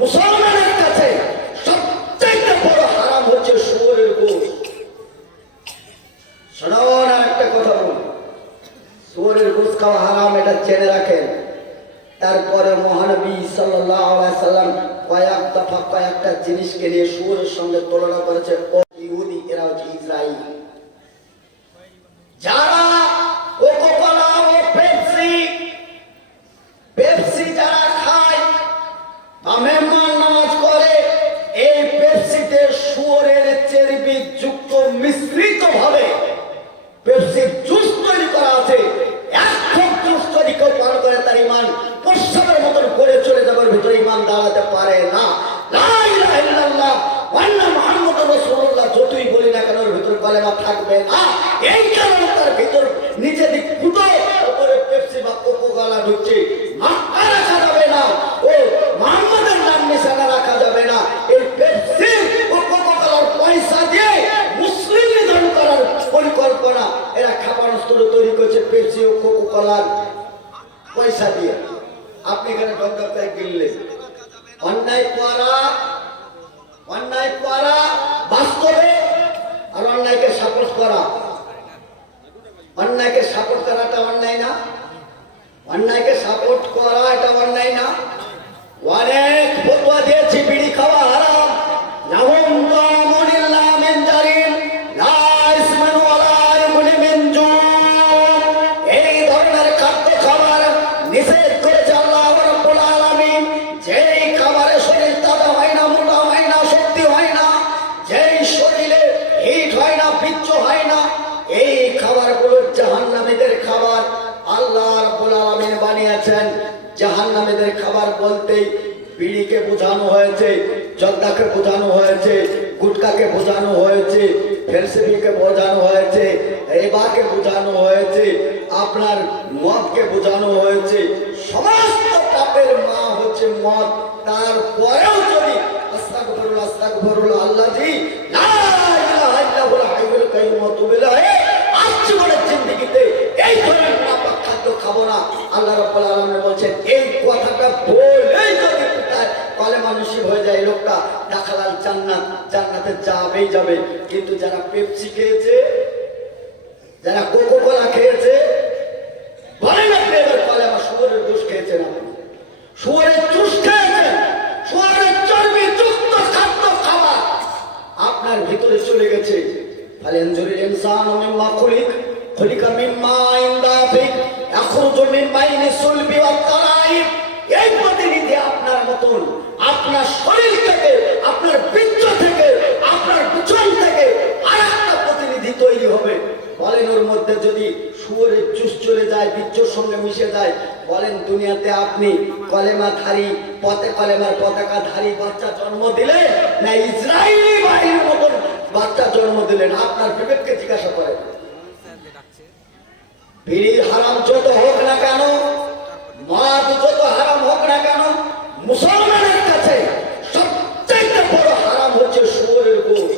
মুসলমানের কাছে সবচেয়ে বড় হারাম হচ্ছে শুয়োরের গোশত। শোনাও না, একটা কথা বলুন, শুয়োরের গোশত খাওয়া হারাম, এটা জেনে রাখেন। তারপরে মহানবী সাল্লাল্লাহু আলাইহি সাল্লাম কয়েক দফা কয়েকটা জিনিসকে নিয়ে শুয়োরের সঙ্গে তুলনা করেছে। ও ইহুদি, এরা হচ্ছে ইসরাইল। যারা কোকা-কোলা ও পেপসি যারা খায় বা মেহমান নামাজ করে, এই পেপসিতে শুয়োরের চর্বি যুক্ত মিশ্রিত ভাবে পেপসির জুস তৈরি করা আছে। এক খোপ জুস তৈরি কেউ পান করে তার ইমান প্রস্রাবের মতন করে চলে যাবার ভিতরে ইমান দাঁড়াতে পারে না। লা ইলাহা ইল্লাল্লাহ ওয়া আন্না মুহাম্মাদুর রাসূলুল্লাহ যতই বলি না কেন, ওর ভিতরে কালেমা থাকবে না। এই কারণে তার ভিতর নিচে দিক ফুটো, উপরে পেপসি বা কোকা-কোলা ঢুকছে। মাথা রাখা যাবে না, ও মুহাম্মাদের নাম নিশানা রাখা যাবে না। এই পেপসি ও কোকা-কোলার পয়সা দিয়ে মুসলিম নিধন করার পরিকল্পনা এরা ক্ষেপণাস্ত্র তৈরি করেছে। পেপসি ও কোকা-কোলার পয়সা দিয়ে আপনি এখানে ডক্টর করে গিললে অন্যায় করা বাস্তবে, আর অন্যায়কে সাপোর্ট করা, অন্যায়কে সাপোর্ট করাটা অন্যায় না? অন্যায়কে সাপোর্ট করা এটা অন্যায় না? অনেক ফতোয়া দিয়েছি বিড়ি খাওয়া হারাম, লাহুম তামুনিল্লাহ মিন জারিম লা ইসমান ওয়ালা ইবনি মিন জু। এই ধরনের খাদ্য খাবার নিষেধ করেছে আল্লাহ রাব্বুল আলামিন। যেই খাবারে শরীর তাজা হয় না, মোটা হয় না, শক্তি হয় না, যেই শরীরে হিট হয় না, বীর্য হয় না, এই খাবারগুলো জাহান্নামীদের খাবার। আল্লাহ রাব্বুল আলামিন বানিয়েছেন। জাহান্নামীদের খাবার বলতে বিড়িকে বোঝানো হয়েছে, জর্দাকে বোঝানো হয়েছে, গুটকাকে বোঝানো হয়েছে, ফেলসিফিকে বোঝানো হয়েছে, রিবাকে বোঝানো হয়েছে, আপনার মদকে বোঝানো হয়েছে। সমস্ত পাপের মা হচ্ছে মদ। তারপরেও যদি আস্তাগফিরুল্লাহ আস্তাগফিরুল্লাহ আল্লাযী লা ইলাহা ইল্লাহুল হাইয়ুল কাইয়্যুম ওয়া তুবু ইলাইহি, জীবনের জিন্দেগিতে এই ধরনের নাপাক খাদ্য খাবো না। আল্লাহ রাব্বুল আলামিন বলছেন, এই কথাটা বলেই যদি কলেমা নসিব হয়ে যায়, লোকটা দাখালাল জান্নাত, জান্নাতে যাবেই যাবে। কিন্তু যারা পেপসি খেয়েছে, যারা কোকা-কোলা খেয়েছে, বলেন আপনি এবার কলেমা শুয়োরের গোশ খেয়েছেন, আপনি শুয়োরের জুস খেয়েছেন, শুয়োরের চর্বি যুক্ত খাদ্য খাবার আপনার ভিতরে চলে গেছে। ফালানজুরিল ইনসানু মিম্মা খুলিকা মিম্মা ইনদাফিক ইয়াখরুজু মিন বাইনি সুলবি ওয়াত তারাইব। এই প্রতিনিধি আপনার মতন, আপনার শরীর থেকে, আপনার বীর্য থেকে, আপনার পিছন থেকে আরেকটা প্রতিনিধি তৈরি হবে। বলেন ওর মধ্যে যদি শুয়োরের জুস চলে যায়, বীর্যের সঙ্গে মিশে যায়, বলেন দুনিয়াতে আপনি কলেমাধারী, কলেমার পতাকাধারী বাচ্চা জন্ম দিলেন না ইসরায়েলি বাহিনীর মতন বাচ্চা জন্ম দিলেন? আপনার বিবেককে জিজ্ঞাসা করেন। বিড়ি হারাম যত হোক না কেন, মদ যত হারাম হোক না কেন, মুসলমানের কাছে সবচেয়ে বড় হারাম হচ্ছে শুয়োরের গোশত।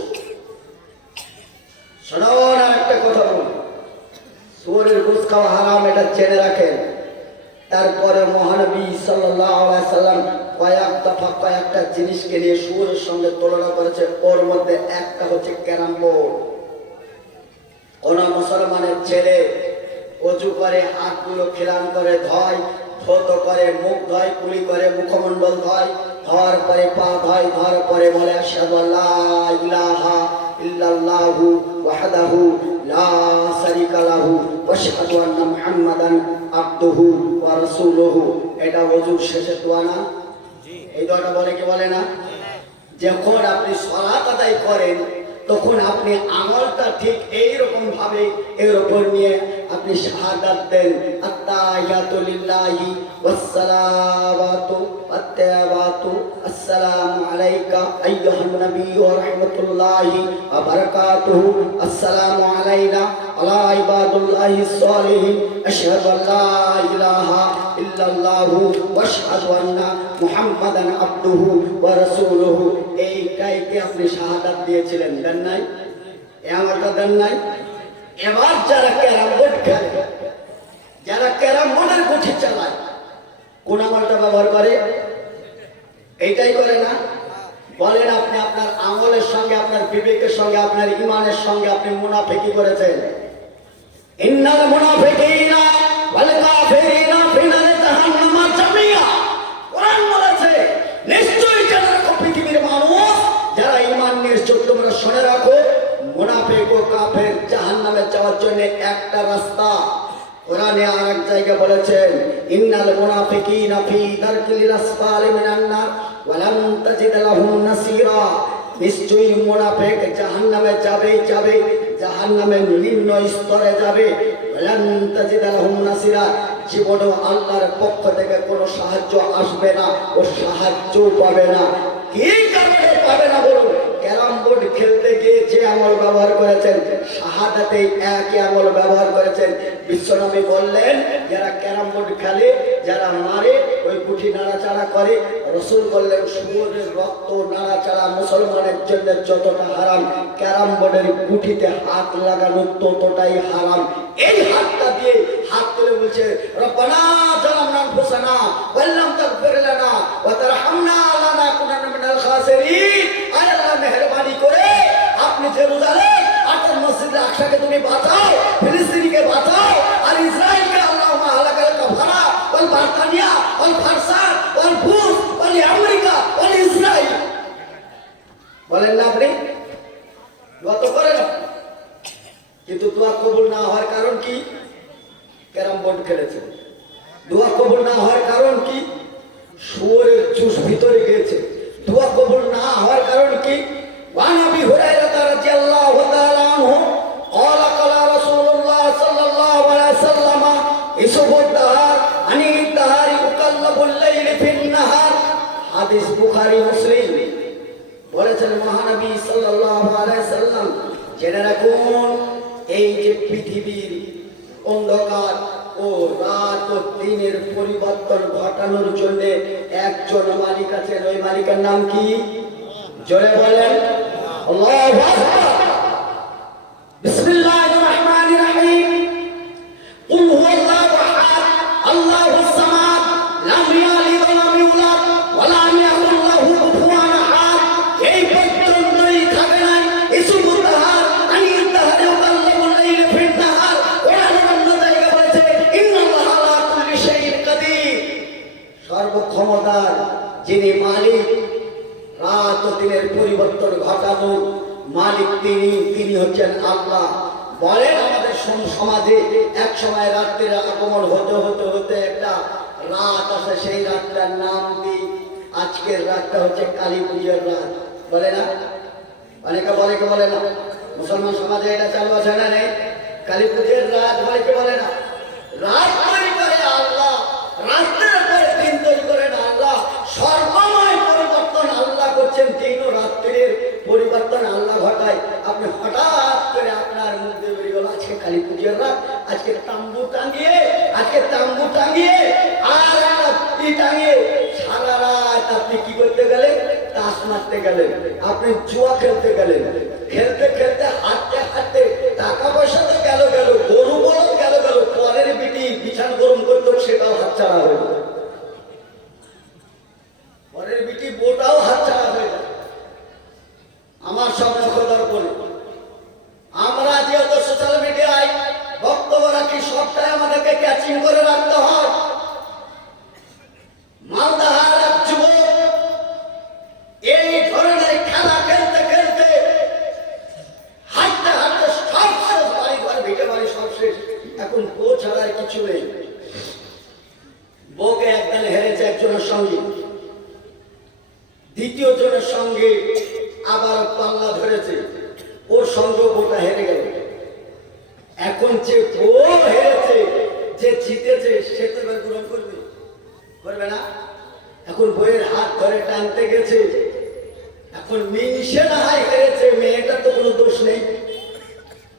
শোনাও না, একটা কথা বলুন, শুয়োরের গোশত খাওয়া হারাম, এটা জেনে রাখেন। তারপরে মহানবী সাল্লাল্লাহু আলাইহি সাল্লাম কয়েক দফা কয়েকটা জিনিসকে নিয়ে শুয়োরের সঙ্গে তুলনা করেছে। ওর মধ্যে একটা হচ্ছে ক্যারাম বোর্ড। কোন মুসলমানের ছেলে অজু করে, হাতগুলো খিলান করে ধয়, ধৌত করে, মুখ ধয়, কুলি করে, মুখমণ্ডল ধয়, ধোয়ার পরে পা ধয়, ধোয়ার পরে বলে আশহাদু আল্লা ইলাহা ইল্লাল্লাহু ওয়াহদাহু লা শারীকা লাহু ওয়া আশহাদু আন্না মুহাম্মাদান আবদুহু ওয়া রাসূলুহু। এটা ওযুর শেষের দোয়া না? এই দোয়াটা বলে কি বলে না? যখন আপনি সালাত আদায় করেন তখন আপনি আমলটা ঠিক এইরকম ভাবে এর উপর নিয়ে আপনি শাহাদাত দেন, আত্তাহিয়াতু লিল্লাহি ওয়াসসালাওয়াতু ওয়াত-তাইয়্যিবাতু আসসালামু আলাইকা আইয়ুহান নাবিয়্যু ওয়া রাহমাতুল্লাহি ওয়া বারাকাতুহু, আসসালামু আলাইনা আলা ইবাদিল্লাহিস সালিহিন, আশহাদু আল্লা ইলাহা ইল্লাল্লাহু ওয়া আশহাদু আন্না মুহাম্মাদান আবদুহু ওয়া রাসূলুহু। এইটাইকে আপনি শাহাদাত দিয়েছিলেন, দেন নাই? এই আমলটা দেন নাই? এবার যারা ক্যারাম বোর্ড খেলে, যারা ক্যারাম বোর্ডের গুটি চালায়, কোন আমলটা ব্যবহার করে? এইটাই করে না? বলেন আপনি আপনার আমলের সঙ্গে, আপনার বিবেকের সঙ্গে, আপনার ইমানের সঙ্গে আপনি মুনাফিকি করেছেন। ইন্নাল মুনাফিকিনা ওয়াল কাফিরিনা ফি নারি জাহান্নাম জামিয়া। কোরআন বলেছে নিশ্চয়ই যারা পৃথিবীর মানুষ যারা ঈমান নিয়ে তোমরা শুনে রাখো, মুনাফিক ও কাফের জাহান্নামে যাওয়ার জন্য একটা রাস্তা। কোরআনে আরেক জায়গায় বলেছেন ইন্নাল মুনাফিকিনা ফি দারকিল আসফালি মিনান নার ওয়া লান তাজিদ লাহুম নাসীরা। নিশ্চয়ই মুনাফিক জাহান্নামে যাবে, জাহান্নামের নিম্ন স্তরে যাবে। ওয়া লান তাজিদ লাহুম নাসীরা, জীবনে আল্লাহর পক্ষ থেকে কোনো সাহায্য আসবে না, ও সাহায্য পাবে না। কি কারণে পাবে না বলুন? ক্যারাম বোর্ড খেলতে গিয়ে যে আমল ব্যবহার করেছেন, শাহাদাতে একই আমল ব্যবহার করেছেন। বিশ্বনবী বললেন যারা ক্যারাম বোর্ড খেলে, যারা মারে, ওই গুটি নাড়াচাড়া করে, রসুল বললেন শুয়োরের রক্ত নাড়াচাড়া মুসলমানের জন্য যতটা হারাম, ক্যারাম বোর্ডের গুটিতে হাত লাগানো ততটাই হারাম। এই হাতটা দিয়ে হাত তুলে বলছে রব্বানা জালামনা আনফুসানা ওয়া লাম তাগফির লানা ওয়া তারহামনা লানাকুনান্না মিনাল খাসিরিন। আয় আল্লাহ, মেহেরবানি করে আপনি জেরুজালেম আটার মসজিদে আকসাকে তুমি বাঁচাও, ফিলিস্তিনিকে বাঁচাও, আর ইসরায়েলকে আল্লাহুম্মা হালাকাল কাফারা ওয়াল বারতানিয়া ওয়াল ফারসা ওয়াল রুস ওয়াল আমেরিকা ওয়াল ইসরায়েল। বলেন না আপনি? দোয়া তো করেন, কিন্তু দোয়া কবুল না হওয়ার কারণ কি? ক্যারাম বোর্ড খেলেছে। দোয়া কবুল না হওয়ার কারণ কি? শুয়োরের জুস ভিতরে গিয়েছে। দোয়া কবুল না হওয়ার কারণ কি? ওয়ান আবি হুরায়রা রাদিয়াল্লাহু তাআলা আনহু قال قال رسول الله صلى الله عليه وسلم يسب الدهر عن الدهر يقلب الليل في النهار। হাদিস বুখারী মুসলিম। বলেছেন মহানবী সাল্লাল্লাহু আলাইহি সাল্লাম, জেনে রাখুন এই যে পৃথিবীর অন্ধকার ও রাত ও দিনের পরিবর্তন ঘটানোর জন্য একজন মালিক আছেন। ওই মালিকের নাম কি? জোরে বলেন আল্লাহু আকবার। বিসমিল্লাহির রহমানির রহিম। কুল হুয়াল্লাহু আহাদ আল্লাহুস সামাদ লাম ইয়ালিদ ওয়া লাম ইউলাদ ওয়া লাম ইয়াকুল লাহু কুফুয়ান আহাদ। এই পর্যন্তই থাকে না ইসমুদ দাহার আনিদ দাহার ইউকাল্লাবুল লাইল ফিন নাহার। কোরআনে অন্য জায়গায় বলেছে ইন্নাল্লাহা আলা কুল্লি শাইইন কাদির। সর্বক্ষমতার যিনি মালিক, রাত ও দিনের পরিবর্তন ঘটানো মালিক তিনি হচ্ছেন আল্লাহ। বলেন আমাদের সমাজে এক সময় রাত্রির আগমন হতে হতে হতে একটা রাত আসে, সেই রাতটার নাম কি? আজকের রাতটা হচ্ছে কালী পুজোর রাত। বলে না? অনেকে বলে, কে বলে না? মুসলমান সমাজে এটা চালু আছে না? নেই? কালী পুজোর রাত বলে, কে বলে না? রাত তৈরি করে আল্লাহ, রাত্রের পরে দিন তৈরি করেন আল্লাহ। সর্বময় পরিবর্তন আল্লাহ করছেন, দিন ও রাত্রির পরিবর্তন আল্লাহ ঘটায়। আপনি হঠাৎ করে আপনার মধ্যে বেরিয়ে গেল আজকে কালী পুজোর রাত, আজকে তাম্বু টাঙিয়ে আর টাঙিয়ে সারা রাত আপনি কি করতে গেলেন? তাস মারতে গেলেন, আপনি জুয়া খেলতে গেলেন। খেলতে খেলতে হাঁটতে টাকা পয়সা তো গেল, গরু বলদ গেল, পরের বিটি বিছান গরম করতো সেটাও হাতছাড়া হয়ে গেল, পরের বিটি বোটাও হাতছাড়া হয়ে গেল। আমার সামনে খোদার বলে আমরা যেহেতু সোশ্যাল মিডিয়ায় বক্তব্য রাখি, সবটাই আমাদেরকে ক্যাচিং করে রাখতে হয়। মালদাহার এক যুবক এই ধরনের খেলা খেলতে খেলতে হাঁটতে সব শেষ, বাড়ি ঘর ভিটে বাড়ি সব শেষ, এখন বউ ছাড়া কিছু নেই। বউকে একদিন হেরেছে একজনের সঙ্গে, দ্বিতীয় জনের সঙ্গে আবার পাল্লা ধরেছে, ওর সঙ্গে বউটা হেরে গেল। এখন যে বউ হেরেছে, যে জিতেছে সে তো এবার গ্রহণ করবে না? এখন বইয়ের হাত ধরে টানতে গেছে, এখন মিশে না হয় হেরেছে, মেয়েটার তো কোনো দোষ নেই।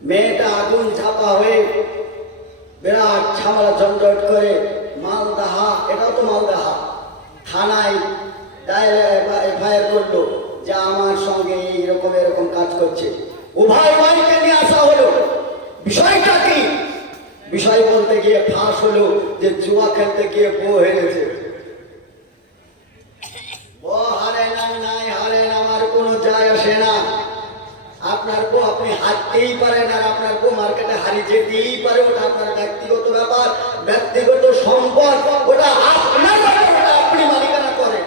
মেয়েটা আগুন ঝাপা হয়ে বিরাট ঝামেলা ঝঞ্ঝট করে মালদাহা, এটাও তো মালদাহা, থানায় এফআইআর করলো যে আমার সঙ্গে এরকম কাজ করছে। উভয় ভাইকে নিয়ে আসা হলো। বিষয়টা কি? বিষয় বলতে গিয়ে ফাঁস হলো যে জুয়া খেলতে গিয়ে বউ হেরেছে। বউ আর নাই হারেন আমার কোনো যায় আসে না। আপনার বউ আপনি হারতেই পারেন, আর আপনার বউ মার্কেটে হারিয়ে যেতেই পারে, ওটা আপনার ব্যক্তিগত ব্যাপার, ব্যক্তিগত সম্পদ, ওটা আপনার ব্যাপার, ওটা আপনি মালিকানা করেন।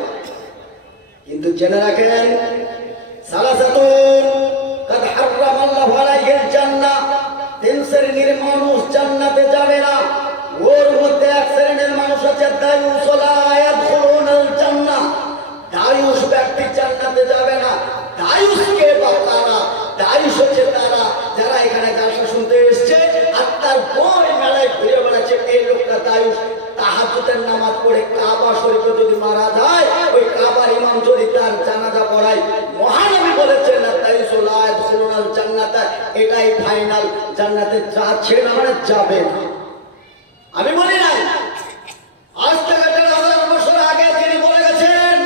কিন্তু জেনে রাখেন, সালাসাতুন কাদ হারামাল্লাহু আলাইহিল জান্নাহ, তিন শ্রেণীর মানুষ জান্নাতে যাবে না। ওর মধ্যে এক শ্রেণীর মানুষ আছে দায়ুস লা ইয়াদখুলুনাল জান্নাহ, দায়ুস ব্যক্তি জান্নাতে যাবে না। দায়ুস কে বা কারা? দায়ুস হচ্ছে তারা যারা এখানে জালসা শুনতে এসেছে আর তার বড় মেলায় ঘুরে বেড়াচ্ছে, এই লোকটা দায়ুস। তাহাজ্জুদের নামাজ পড়ে কাবা শরীফে যদি মারা যায়, ওই কাবার ইমাম যদি তার জানাজা পড়ায়, মহানবী বলেছেন না দায়ুস লা ইয়াদখুলুনাল জান্নাত, এটাই ফাইনাল, জান্নাতে যাচ্ছে না মানে যাবে না। আমি বলি নাই, আজ থেকে 1000 বছর আগে যিনি বলে গেছেন,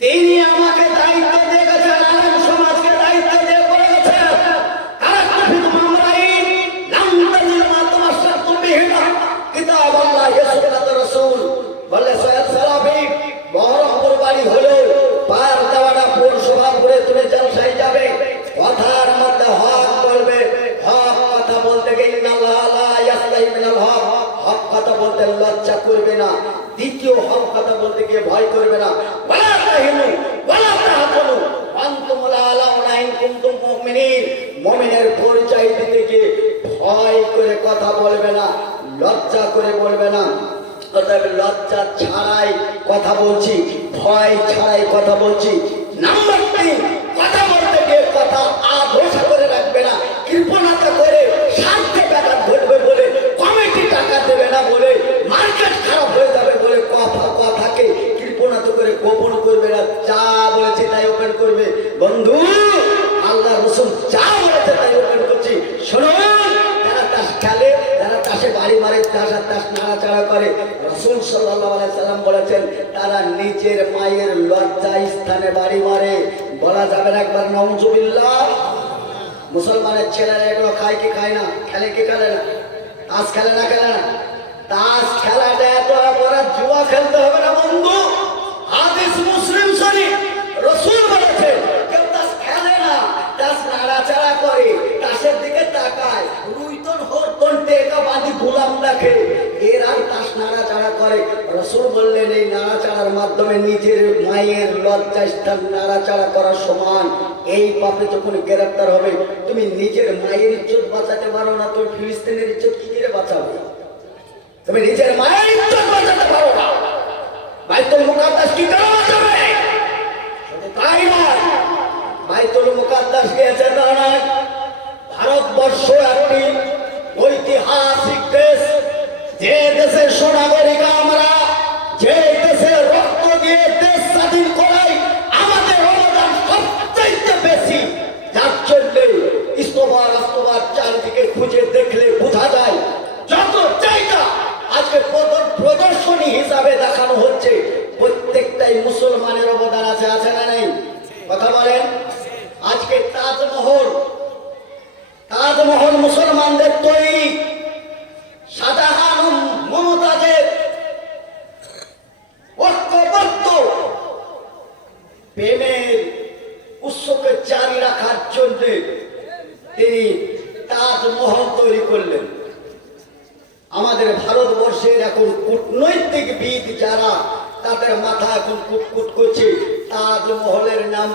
তিনি আমাকে দায়িত্ব দিয়ে গেছেন, আলেম সমাজকে দায়িত্ব দিয়ে বলে গেছেন, তারাক্তুফিকুম আমরাইন লাম তাজিদু মা তামাসসাকতুম বিহিমা কিতাবাল্লাহি ওয়া সুন্নাতুর রাসূল। বলে সৈয়দ সালাফি বহরমপুর বাড়ি হলো পার দেওয়াটা পৌরসভা করে তুমি জলসায় যাবে, কথার মধ্যে হক বলবে, হক কথা বলতে গেলে আল্লাহ লা ইয়াস্তাহি মিনাল হক, হক কথা বলতে লজ্জা করবে না। দ্বিতীয় হক কথা বলতে গিয়ে ভয় করবে না। ওয়ালা তাহিনু ওয়ালা তাহজানু আনতুমুল আলাউনা ইন কুনতুম মুমিনিন, মুমিনের পরিচয় দিতে গিয়ে ভয় করে কথা বলবে না, লজ্জা করে বলবে না। অতএব লজ্জা ছাড়াই কথা বলছি, ভয় ছাড়াই কথা বলছি। নাম্বার 3, কথা বলতে গিয়ে কথা আধোষা করে রাখবে না, কৃপণতা করে, স্বার্থে ব্যাঘাত ঘটবে বলে, কমিটি টাকা দেবে না বলে, মার্কেট খারাপ হয়ে যাবে বলে কথাকে কৃপণতা করে গোপন করবে না। যা বলেছে তাই ওপেন করবে। বন্ধু, আল্লাহ রাসূল যা বলেছে তাই ওপেন করছি। শুনুন, যারা তাস খেলে, যারা তাসে বাড়ি মারে, তাস নাড়াচাড়া করে, রাসূল সাল্লাল্লাহু আলাইহি সাল্লাম বলেছেন তারা নিজের মায়ের লজ্জা স্থানে বাড়ি মারে। বলা যাবে না একবার নাউজুবিল্লাহ? মুসলমানের ছেলেরা এগুলো খায় কি খায় না? খেলে কি খেলে না? তাস খেলে না খেলে না? তাস খেলাটা এত বড় জুয়া খেলতে হবে না বন্ধু। হাদিস মুসলিম শরীফ, রাসূল বলেছেন কেউ তাস খেলে না, তাস নাড়াচাড়া করে, তাসের দিকে তাকায়, রুইতন হরতন টেকা বাঁধি গোলাম দেখে, এর আর তাস নাড়াচাড়া করে। রাসূল বললেন এই নাড়াচাড়ার মাধ্যমে নিজের মায়ের লজ্জা স্থান নাড়াচাড়া করার সমান। এই পাপে যখন গ্রেফতার হবে, তুমি নিজের মায়ের ইজ্জত বাঁচাতে পারো না, তুমি ফিলিস্তিনের ইজ্জত কি করে বাঁচাবে? তুমি নিজের মায়ের ইজ্জত বাঁচাতে পারো না, বাইতুল মুকাদ্দাস কি করে বাঁচাবে? শুধু তাই নয়, বাইতুল মুকাদ্দাস গিয়েছে তা নয়, ভারতবর্ষ একটি ঐতিহাসিক দেশ, যে দেশের সোনাগরিকা আমরা, যে দেশে রক্ত দিয়ে দেশ স্বাধীন করাই আমাদের অবদান সবচেয়ে বেশি, যার জন্য ইস্তবার চারিদিকে খুঁজে দেখলে বোঝা যায় যত জায়গা আজকে প্রদর্শনী হিসাবে দেখানো হচ্ছে, প্রত্যেকটাই মুসলমানের অবদান আছে। আছে না নেই? কথা বলেন। আজকে তাজমহল মুসলমানদের তৈরি, শাহজাহান মমতাজের ঐক্যবদ্ধ প্রেমের উৎসকে জারি রাখার জন্য তিনি তাজমহল তৈরি করলেন। আমাদের ভারতবর্ষের এখন কূটনৈতিকবিদ যারা, তাদের মাথা এখন কুটকুট করছে, তাজমহলের নাম